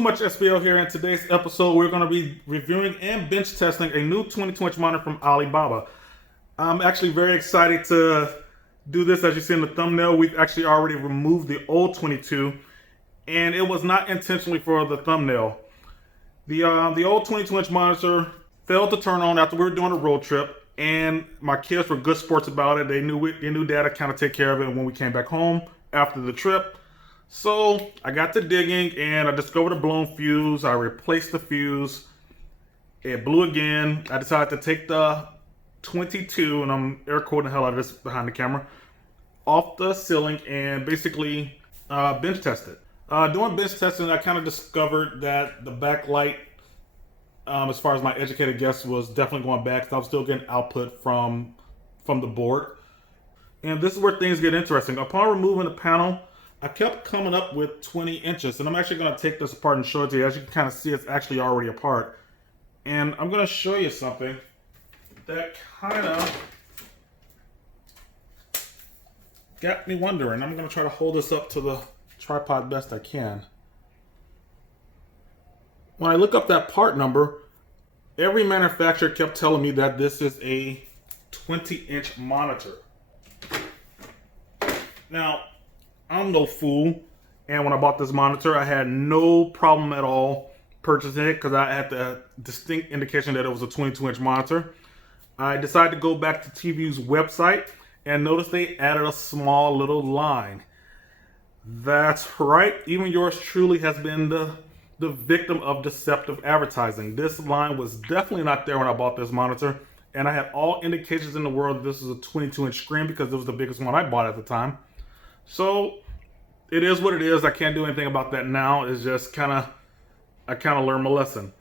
too much SBL here. In today's episode, we're going to be reviewing and bench testing a new 22-inch monitor from Alibaba. I'm actually very excited to do this. As you see in the thumbnail, we've actually already removed the old 22, and it was not intentionally for the thumbnail. The old 22-inch monitor failed to turn on after we were doing a road trip, and my kids were good sports about it. They knew Dad would kind of take care of it when we came back home after the trip. So I got to digging and I discovered a blown fuse. I replaced the fuse. It blew again. I decided to take the 22, and I'm air quoting the hell out of this behind the camera, off the ceiling and basically bench test it. Doing bench testing, I kind of discovered that the backlight, as far as my educated guess, was definitely going back, because I was still getting output from the board. And this is where things get interesting. Upon removing the panel, I kept coming up with 20 inches, and I'm actually going to take this apart and show it to you. As you can kind of see, it's actually already apart. And I'm going to show you something that kind of got me wondering. I'm going to try to hold this up to the tripod best I can. When I look up that part number, every manufacturer kept telling me that this is a 20-inch monitor. Now, I'm no fool, and when I bought this monitor, I had no problem at all purchasing it because I had the distinct indication that it was a 22-inch monitor. I decided to go back to TVU's website and notice they added a small little line. That's right, even yours truly has been the victim of deceptive advertising. This line was definitely not there when I bought this monitor, and I had all indications in the world that this was a 22-inch screen because it was the biggest one I bought at the time. So it is what it is. I can't do anything about that now. It's just I kind of learned my lesson.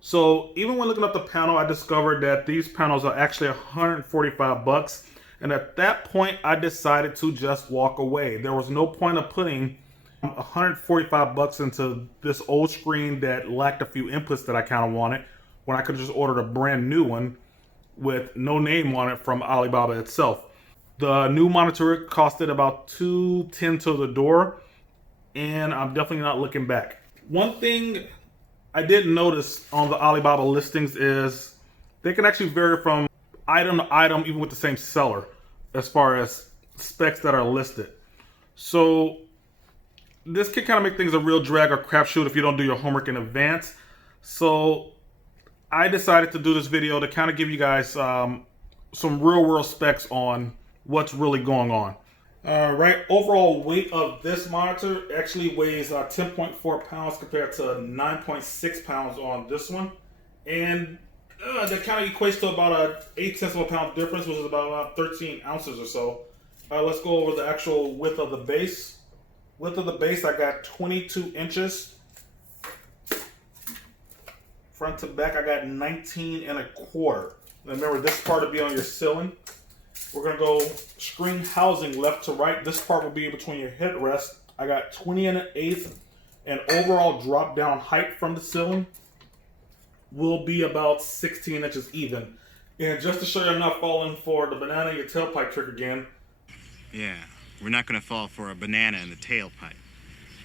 So even when looking up the panel, I discovered that these panels are actually $145. And at that point, I decided to just walk away. There was no point of putting $145 into this old screen that lacked a few inputs that I kind of wanted, when I could have just ordered a brand new one with no name on it from Alibaba itself. The new monitor costed about $210 to the door, and I'm definitely not looking back. One thing I did notice on the Alibaba listings is they can actually vary from item to item, even with the same seller, as far as specs that are listed. So this can kind of make things a real drag or crapshoot if you don't do your homework in advance. So I decided to do this video to kind of give you guys some real world specs on what's really going on. Right, overall weight of this monitor actually weighs 10.4 pounds compared to 9.6 pounds on this one. And that kind of equates to about a 0.8 of a pound difference, which is about 13 ounces or so. Let's go over the actual width of the base. Width of the base, I got 22 inches. Front to back, I got 19 and a quarter. Remember, this part will be on your ceiling. We're going to go screen housing left to right. This part will be between your headrest. I got 20 and an eighth. And overall drop down height from the ceiling will be about 16 inches even. And just to show you I'm not falling for the banana in your tailpipe trick again. Yeah, we're not going to fall for a banana in the tailpipe.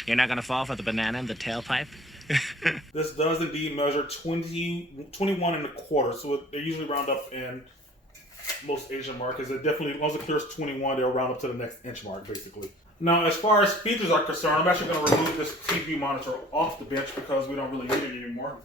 You're not going to fall for the banana in the tailpipe? This does indeed measure 21 and a quarter. So they usually round up in most Asian markets. It definitely, once it clears 21, they'll round up to the next inch mark, basically. Now, as far as features are concerned, I'm actually going to remove this TV monitor off the bench because we don't really need it anymore.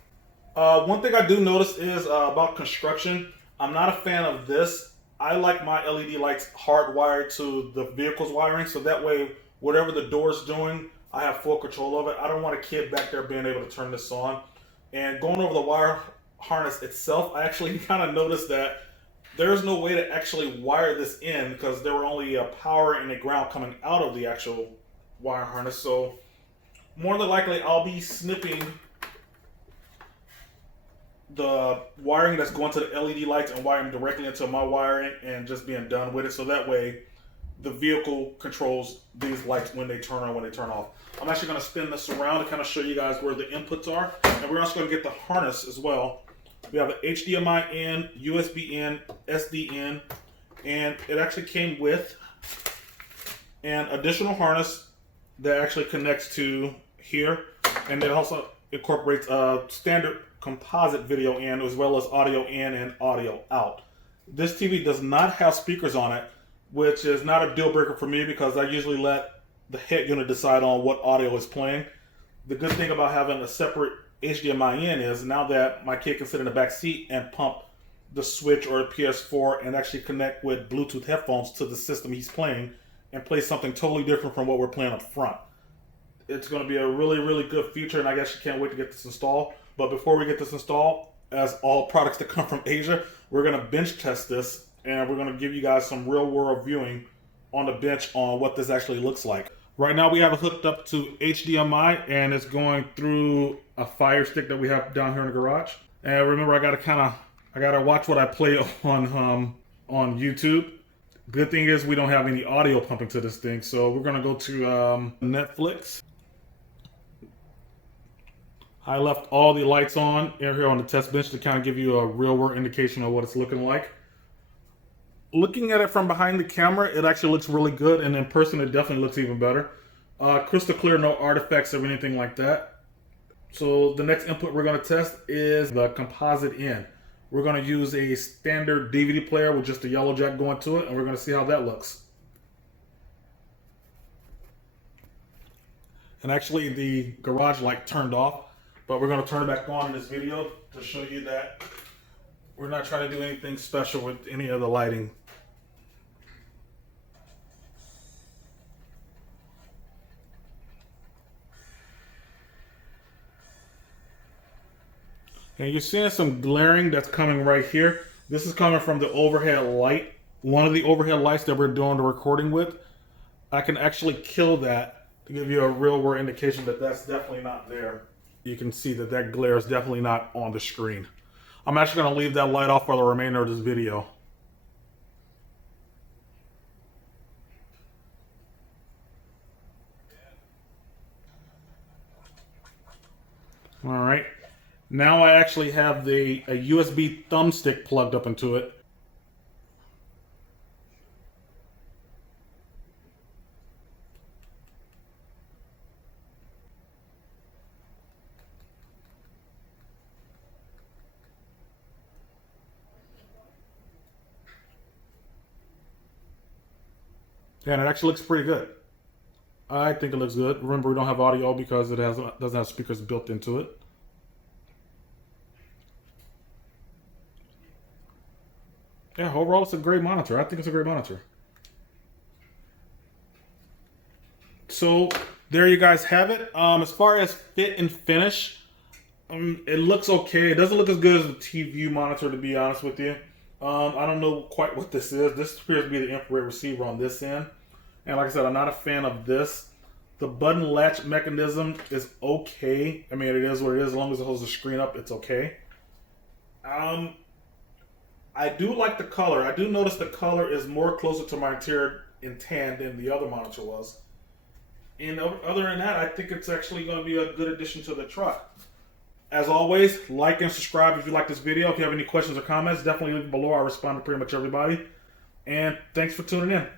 One thing I do notice is about construction. I'm not a fan of this. I like my LED lights hardwired to the vehicle's wiring, so that way, whatever the door's doing, I have full control of it. I don't want a kid back there being able to turn this on. And going over the wire harness itself, I actually kind of noticed that there's no way to actually wire this in because there were only a power and a ground coming out of the actual wire harness. So more than likely I'll be snipping the wiring that's going to the LED lights and wiring directly into my wiring and just being done with it. So that way the vehicle controls these lights when they turn on, when they turn off. I'm actually going to spin this around to kind of show you guys where the inputs are. And we're also going to get the harness as well. We have an HDMI in, USB in, SD in, and it actually came with an additional harness that actually connects to here, and it incorporates a standard composite video in as well as audio in and audio out. This TV does not have speakers on it, which is not a deal breaker for me because I usually let the head unit decide on what audio is playing. The good thing about having a separate HDMI in is now that my kid can sit in the back seat and pump the Switch or PS4 and actually connect with Bluetooth headphones to the system he's playing and play something totally different from what we're playing up front. It's going to be a really, really good feature, and I guess you can't wait to get this installed. But before we get this installed, as all products that come from Asia, we're going to bench test this, and we're going to give you guys some real world viewing on the bench on what this actually looks like. Right now we have it hooked up to HDMI, and it's going through a Fire Stick that we have down here in the garage. And remember, I gotta watch what I play on YouTube. Good thing is we don't have any audio pumping to this thing, so we're gonna go to Netflix. I left all the lights on here on the test bench to kind of give you a real world indication of what it's looking like. Looking at it from behind the camera, it actually looks really good, and in person it definitely looks even better. Crystal clear, no artifacts or anything like that. So the next input we're going to test is the composite in. We're going to use a standard DVD player with just a yellow jack going to it, and we're going to see how that looks. And actually the garage light turned off, but we're going to turn it back on in this video to show you that we're not trying to do anything special with any of the lighting. And you're seeing some glaring that's coming right here. This is coming from the overhead light. One of the overhead lights that we're doing the recording with. I can actually kill that to give you a real world indication that that's definitely not there. You can see that that glare is definitely not on the screen. I'm actually going to leave that light off for the remainder of this video. Alright, now I actually have a USB thumbstick plugged up into it. And it actually looks pretty good. I think it looks good. Remember, we don't have audio because it doesn't have speakers built into it. Yeah, overall it's a great monitor. I think it's a great monitor. So there you guys have it. As far as fit and finish, it looks okay. It doesn't look as good as the TV monitor, to be honest with you. I don't know quite what this is. This appears to be the infrared receiver on this end. And like I said, I'm not a fan of this. The button latch mechanism is okay. I mean, it is what it is. As long as it holds the screen up, it's okay. I do like the color. I do notice the color is more closer to my interior in tan than the other monitor was. And other than that, I think it's actually going to be a good addition to the truck. As always, like and subscribe if you like this video. If you have any questions or comments, definitely leave them below. I respond to pretty much everybody. And thanks for tuning in.